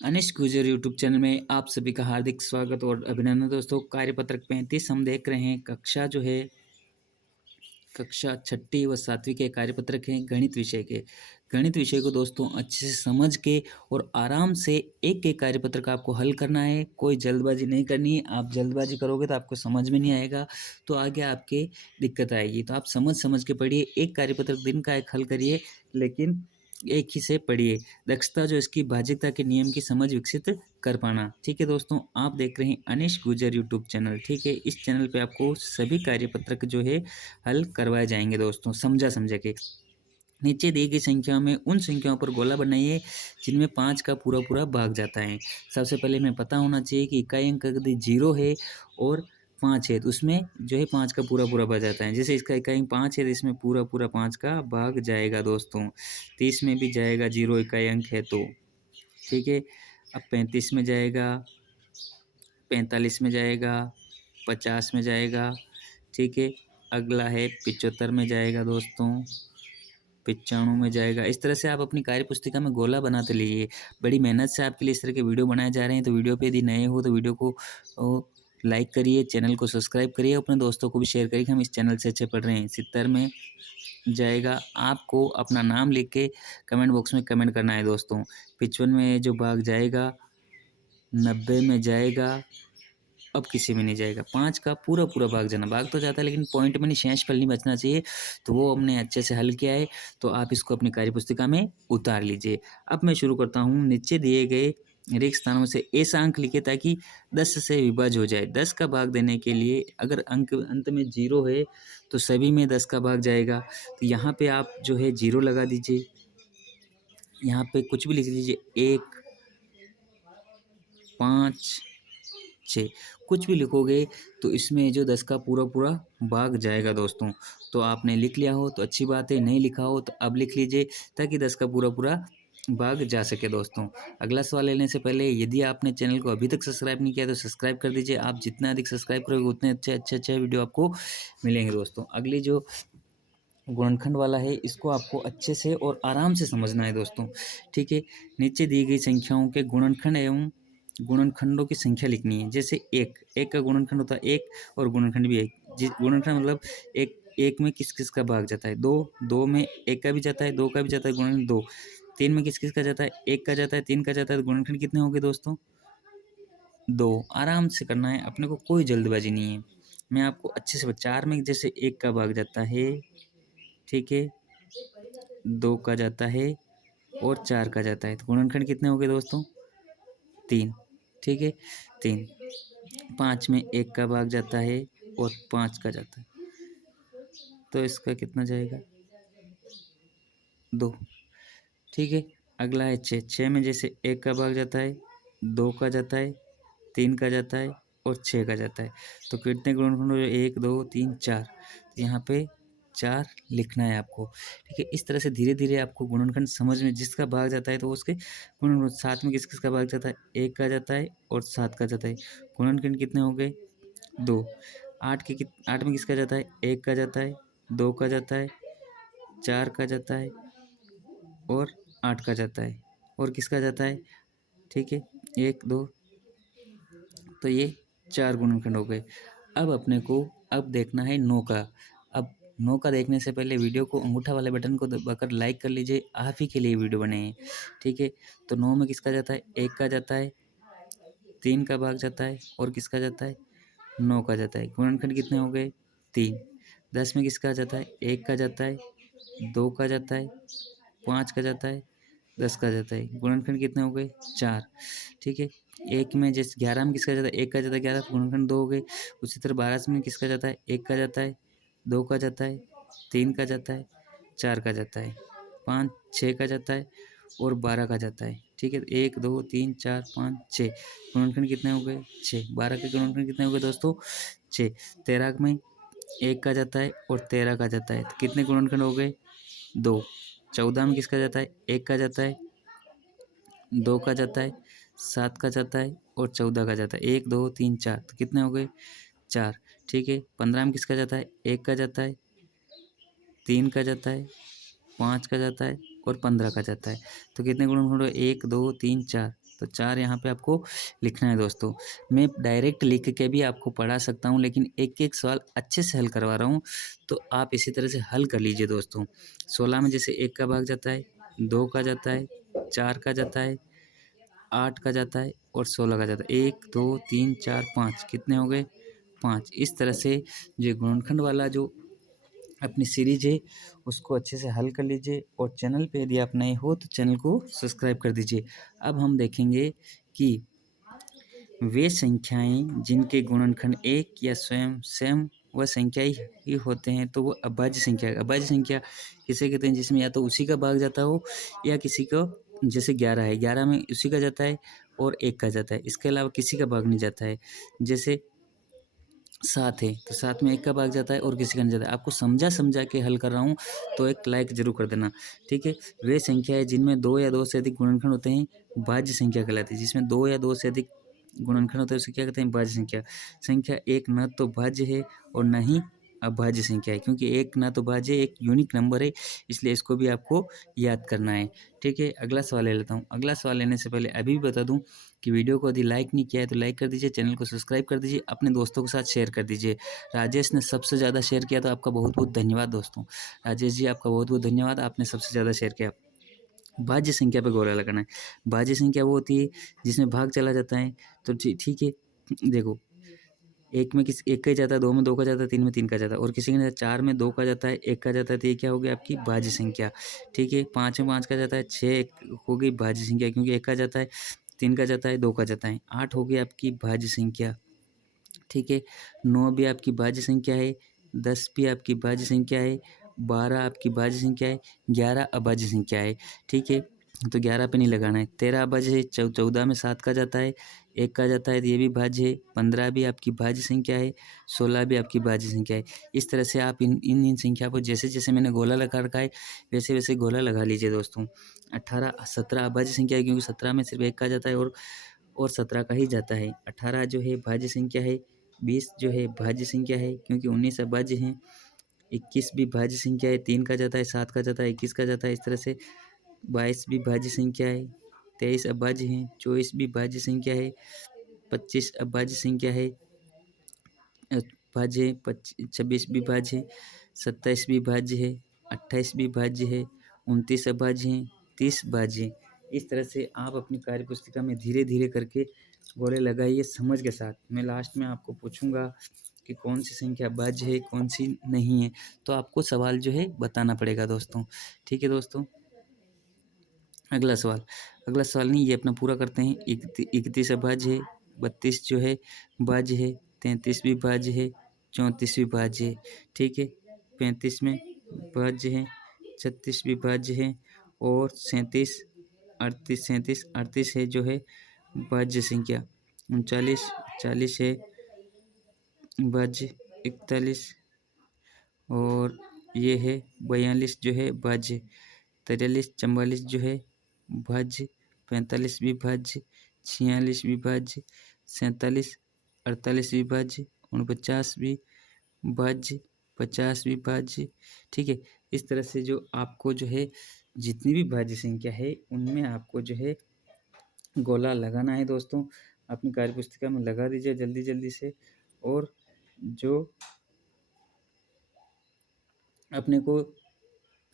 अनिश गुजर YouTube channel में आप सभी का हार्दिक स्वागत और अभिनंदन। दोस्तों, कार्यपत्रक 35 हम देख रहे हैं। कक्षा छठी व सातवीं के कार्यपत्रक हैं गणित विषय के। गणित विषय को दोस्तों अच्छे से समझ के और आराम से एक एक कार्यपत्रक आपको हल करना है। कोई जल्दबाजी नहीं करनी है। आप जल्दबाजी करोगे तो आपको समझ में नहीं आएगा, तो आगे आपके दिक्कत आएगी। तो आप समझ समझ के पढ़िए। एक कार्यपत्रक दिन का एक हल करिए, लेकिन एक ही से पढ़िए। दक्षता जो इसकी भाज्यता के नियम की समझ विकसित कर पाना। ठीक है दोस्तों, आप देख रहे हैं अनिश गुजर यूट्यूब चैनल। ठीक है, इस चैनल पे आपको सभी कार्यपत्रक जो है हल करवाए जाएंगे दोस्तों, समझा समझा के। नीचे दी गई संख्याओं में उन संख्याओं पर गोला बनाइए जिनमें 5 का पूरा पूरा भाग जाता है। सबसे पहले हमें पता होना चाहिए कि इकाई अंक यदि 0 है और 5 है तो उसमें जो है 5 का पूरा पूरा भाग जाता है। जैसे इसका इकाई अंक 5 है तो इसमें पूरा पूरा 5 का भाग जाएगा दोस्तों। 30 में भी जाएगा, 0 इकाई अंक है तो। ठीक है, अब 35 में जाएगा, 45 में जाएगा, 50 में जाएगा। ठीक है, अगला है 75 में जाएगा दोस्तों, 95 में जाएगा। इस तरह से आप अपनी कार्य पुस्तिका में गोला बनाते रहिए। बड़ी मेहनत से आपके लिए इस तरह के वीडियो बनाए जा रहे हैं। तो वीडियो पे यदि नए हो तो वीडियो को लाइक करिए, चैनल को सब्सक्राइब करिए, अपने दोस्तों को भी शेयर करिए कि हम इस चैनल से अच्छे पढ़ रहे हैं। 70 में जाएगा, आपको अपना नाम लिख के कमेंट बॉक्स में कमेंट करना है दोस्तों। 55 में जो भाग जाएगा, 90 में जाएगा, अब किसी में नहीं जाएगा। 5 का पूरा पूरा भाग जाना, भाग तो जाता है लेकिन पॉइंट में नहीं, शेष फल नहीं बचना चाहिए। तो वो हमने अच्छे से हल किया है, तो आप इसको अपनी कार्यपुस्तिका में उतार लीजिए। अब मैं शुरू करता हूँ। नीचे दिए गए रिक्त स्थानों से ऐसा अंक लिखे ताकि 10 से विभाज्य हो जाए। 10 का भाग देने के लिए अगर अंक अंत में 0 है तो सभी में 10 का भाग जाएगा। तो यहाँ पे आप जो है 0 लगा दीजिए, यहाँ पे कुछ भी लिख लीजिए, 1, 5, 6, कुछ भी लिखोगे तो इसमें जो 10 का पूरा पूरा भाग जाएगा दोस्तों। तो आपने लिख लिया हो तो अच्छी बात है, नहीं लिखा हो तो अब लिख लीजिए ताकि 10 का पूरा पूरा भाग जा सके दोस्तों। अगला सवाल लेने से पहले यदि आपने चैनल को अभी तक सब्सक्राइब नहीं किया तो सब्सक्राइब कर दीजिए। आप जितना अधिक सब्सक्राइब करोगे उतने अच्छे वीडियो आपको मिलेंगे दोस्तों। अगली जो गुणनखंड वाला है इसको आपको अच्छे से और आराम से समझना है दोस्तों। ठीक है, नीचे दी गई संख्याओं के गुणनखंड एवं गुणनखंडों की संख्या लिखनी है। जैसे एक का गुणनखंड होता है 1 और गुणनखंड भी 1। जिस गुणनखंड मतलब एक में किस किस का भाग जाता है, 2 में 1 का भी जाता है, 2 का भी जाता है, गुणनखंड 2। 3 में किस किस का जाता है, 1 का जाता है, 3 का जाता है। तो गुणनखंड कितने हो गए दोस्तों, 2। आराम से करना है, अपने को कोई जल्दबाजी नहीं है। मैं आपको अच्छे से 4 में जैसे 1 का भाग जाता है, ठीक है, 2 का जाता है और 4 का जाता है। तो गुणनखंड कितने हो गए दोस्तों, 3। ठीक है, 3। 5 में 1 का भाग जाता है और 5 का जाता है, तो इसका कितना जाएगा, 2। ठीक है, अगला है 6। 6 में जैसे 1 का भाग जाता है, 2 का जाता है, 3 का जाता है और 6 का जाता है। तो कितने गुणनखंड हो गए, 1, 2, 3, 4। तो यहाँ पे 4 लिखना है आपको। ठीक है, इस तरह से धीरे धीरे आपको गुणनखंड समझ में, जिसका भाग जाता है तो उसके गुणनखंड। 7 में किस किस का भाग जाता है, 1 का जाता है और 7 का जाता है। गुणनखंड कितने हो गए, 2। 8 में किसका जाता है, 1 का जाता है, 2 का जाता है, 4 का जाता है और 8 का जाता है और किसका जाता है। ठीक है, 1, 2, तो ये 4 गुणनखंड हो गए। अब अपने को अब देखना है 9 का। अब 9 का देखने से पहले वीडियो को अंगूठा वाले बटन को दबाकर लाइक कर लीजिए, आप ही के लिए वीडियो बने हैं। ठीक है, तो 9 में किसका जाता है, 1 का जाता है, 3 का भाग जाता है और किसका जाता है, 9 का जाता है। गुणनखंड कितने हो गए, 3। 10 में किसका जाता है, 1 का जाता है, 2 का जाता है, 5 का जाता है, 10 का जाता है। गुणनखंड कितने हो गए, 4। ठीक है, 1 में जैसे 11 में किसका जाता है, 1 का जाता है, 11, तो गुणनखंड 2 हो गए। उसी तरह 12 में किसका जाता है, 1 का जाता है, 2 का जाता है, 3 का जाता है, 4 का जाता है, 5, 6 का जाता है और 12 का जाता है। ठीक है, 1, 2, 3, 4, 5, 6। गुणनखंड कितने हो गए, 6। 12 के गुणनखंड कितने हो गए दोस्तों, 6। 13 में 1 का जाता है और 13 का जाता है, तो कितने गुणनखंड हो गए, 2। 14 में किसका जाता है, 1 का जाता है, 2 का जाता है, 7 का जाता है और 14 का जाता है। 1, 2, 3, 4, तो कितने हो गए, 4। ठीक है, 15 में किसका जाता है, 1 का जाता है, 3 का जाता है, 5 का जाता है और 15 का जाता है। तो कितने गुणनखंड हुए, 1, 2, 3, 4, तो 4 यहाँ पे आपको लिखना है दोस्तों। मैं डायरेक्ट लिख के भी आपको पढ़ा सकता हूँ, लेकिन एक-एक सवाल अच्छे से हल करवा रहा हूँ, तो आप इसी तरह से हल कर लीजिए दोस्तों। 16 में जैसे 1 का भाग जाता है, 2 का जाता है, 4 का जाता है, 8 का जाता है और 16 का जाता है। 1, 2, 3, 4, 5 कितने हो गए? 5। इस तरह से जो गुणनखंड वाला जो अपनी सीरीज है उसको अच्छे से हल कर लीजिए, और चैनल पे यदि आप नए हो तो चैनल को सब्सक्राइब कर दीजिए। अब हम देखेंगे कि वे संख्याएं जिनके गुणनखंड एक या स्वयं सेम व संख्या ही होते हैं तो वो अभाज्य संख्या। अभाज्य संख्या किसे कहते हैं? जिसमें या तो उसी का भाग जाता हो या किसी को, जैसे 11 है, 11 में उसी का जाता है और 1 का जाता है, इसके अलावा किसी का भाग नहीं जाता है। जैसे 7 है तो 7 में 1 का भाग जाता है और किसी का नहीं जाता है। आपको समझा के हल कर रहा हूँ, तो एक लाइक ज़रूर कर देना, ठीक है। वे संख्याएँ जिनमें 2 या 2 से अधिक गुणनखंड होते हैं भाज्य संख्या कहलाती है। जिसमें 2 या 2 से अधिक गुणनखंड होता है उसे क्या कहते हैं? भाज्य संख्या। संख्या एक न तो भाज्य है और न ही अभाज्य संख्या है, क्योंकि एक ना तो भाज्य, एक यूनिक नंबर है, इसलिए इसको भी आपको याद करना है, ठीक है। अगला सवाल ले लेता हूँ। अगला सवाल लेने से पहले अभी भी बता दूँ कि वीडियो को यदि लाइक नहीं किया है तो लाइक कर दीजिए, चैनल को सब्सक्राइब कर दीजिए, अपने दोस्तों के साथ शेयर कर दीजिए। राजेश ने सबसे ज़्यादा शेयर किया, तो आपका बहुत बहुत धन्यवाद दोस्तों। राजेश जी, आपका बहुत बहुत धन्यवाद, आपने सबसे ज़्यादा शेयर किया। भाज्य संख्या पे गोला लगाना है। भाज्य संख्या वो होती है जिसमें भाग चला जाता है, तो ठीक है। देखो, एक में एक का ही जाता है, 2 में 2 का जाता है, 3 में 3 का जाता है, और किसी के नहीं, 4 में 2 का जाता है, 1 का जाता है, तो ये क्या हो गया? आपकी भाज्य संख्या, ठीक है। 5 में 5 का जाता है, 6 हो गई भाज्य संख्या, क्योंकि 1 का जाता है, 3 का जाता है, 2 का जाता है। 8 हो गई आपकी भाज्य संख्या, ठीक है। 9 भी आपकी भाज्य संख्या है, 10 भी आपकी भाज्य संख्या है, 12 आपकी भाज्य संख्या है, 11 अभाज्य संख्या है, ठीक है। तो 11 पे नहीं लगाना है। 13 अभाज्य है, 14 में 7 का जाता है, 1 का जाता है, तो ये भी भाज्य है। 15 भी आपकी भाज्य संख्या है, 16 भी आपकी भाज्य संख्या है। इस तरह से आप इन संख्या को जैसे जैसे मैंने गोला लगा रखा है वैसे वैसे गोला लगा लीजिए दोस्तों। 17 अभाज्य संख्या है, क्योंकि 17 में सिर्फ 1 का जाता है और 17 का ही जाता है। 18 जो है भाज्य संख्या है, 20 जो है भाज्य संख्या है, क्योंकि 19 अभाज्य हैं। 21 भी भाज्य संख्या है, 3 का जाता है, 7 का जाता है, 21 का जाता है। इस तरह से 22 भी भाज्य संख्या है, 23 अभाज्य हैं, 24 भी भाज्य संख्या है, 25 अभाज्य संख्या है, भाज्य है, 26 भी भाज्य है, 27 भी भाज्य है, 28 भी भाज्य है, 29 अभाज्य हैं, 30 भाज्य हैं। इस तरह से आप अपनी कार्यपुस्तिका में धीरे धीरे करके गोले लगाइए समझ के साथ। मैं लास्ट में आपको पूछूंगा कि कौन सी संख्या भाज्य है, कौन सी नहीं है, तो आपको सवाल जो है बताना पड़ेगा दोस्तों, ठीक है दोस्तों। अगला सवाल नहीं, ये अपना पूरा करते हैं। 31 अभाज्य है, 32 जो है भाज्य है, 33 भी भाज्य है, 34 भी भाज्य है, ठीक है। 35 में भाज्य है, 36 भी भाज्य है, और 37 है जो है भाज्य संख्या। 40 है भाज्य, 41 और ये है 42 जो है भाज्य, 43 जो है भाज्य, 45 भी भाज्य, 46 भी भाज्य, 47 48 भी भाज्य, 49 भी भाज्य, 50 भी भाज्य, ठीक है। इस तरह से जो आपको जो है जितनी भी भाज्य संख्या है उनमें आपको जो है गोला लगाना है दोस्तों। अपनी कार्यपुस्तिका में लगा दीजिए जल्दी जल्दी से, और जो अपने को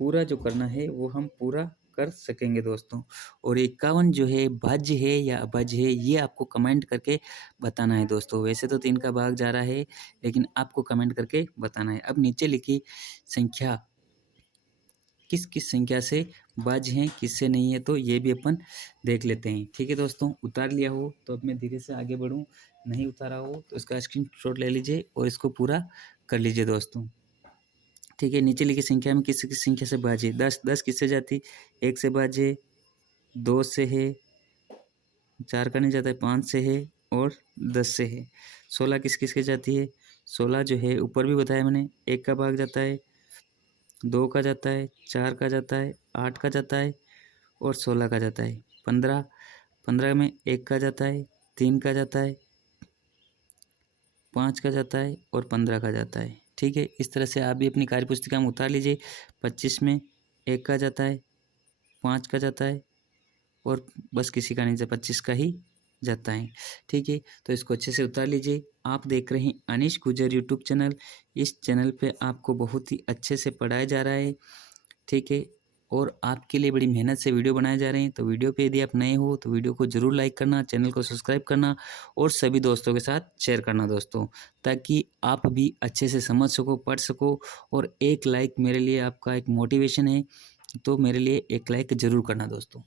पूरा जो करना है वो हम पूरा कर सकेंगे दोस्तों। और 51 जो है भाज्य है या अभाज्य है, ये आपको कमेंट करके बताना है दोस्तों। वैसे तो 3 का भाग जा रहा है, लेकिन आपको कमेंट करके बताना है। अब नीचे लिखी संख्या किस किस संख्या से भाज्य हैं, किससे नहीं है, तो ये भी अपन देख लेते हैं, ठीक है दोस्तों। उतार लिया हो तो अब मैं धीरे से आगे बढ़ूँ, नहीं उतारा हो तो इसका स्क्रीनशॉट ले लीजिए और इसको पूरा कर लीजिए दोस्तों, ठीक है। नीचे लिखी संख्या में किस किस संख्या से भाज्य है? 10 किससे जाती? 1 से भाज्य है, 2 से है, 4 का नहीं जाता है, 5 से है और 10 से है। 16 किस किस के जाती है? 16 जो है ऊपर भी बताया मैंने, 1 का भाग जाता है, 2 का जाता है, 4 का जाता है, 8 का जाता है और 16 का जाता है। 15 में 1 का जाता है, 3 का जाता है, 5 का जाता है और 15 का जाता है, ठीक है। इस तरह से आप भी अपनी कार्यपुस्तिका में उतार लीजिए। 25 में 1 का जाता है, 5 का जाता है, और बस किसी का नहीं जाता, 25 का ही जाता है। ठीक है, तो इसको अच्छे से उतार लीजिए। आप देख रहे हैं अनीश गुजर यूट्यूब चैनल। इस चैनल पे आपको बहुत ही अच्छे से पढ़ाया जा रहा है। ठीक है, और आपके लिए बड़ी मेहनत से वीडियो बनाए जा रहे हैं। तो वीडियो पे यदि आप नए हो तो वीडियो को ज़रूर लाइक करना, चैनल को सब्सक्राइब करना और सभी दोस्तों के साथ शेयर करना दोस्तों, ताकि आप भी अच्छे से समझ सको, पढ़ सको। और एक लाइक मेरे लिए आपका एक मोटिवेशन है, तो मेरे लिए एक लाइक ज़रूर करना दोस्तों।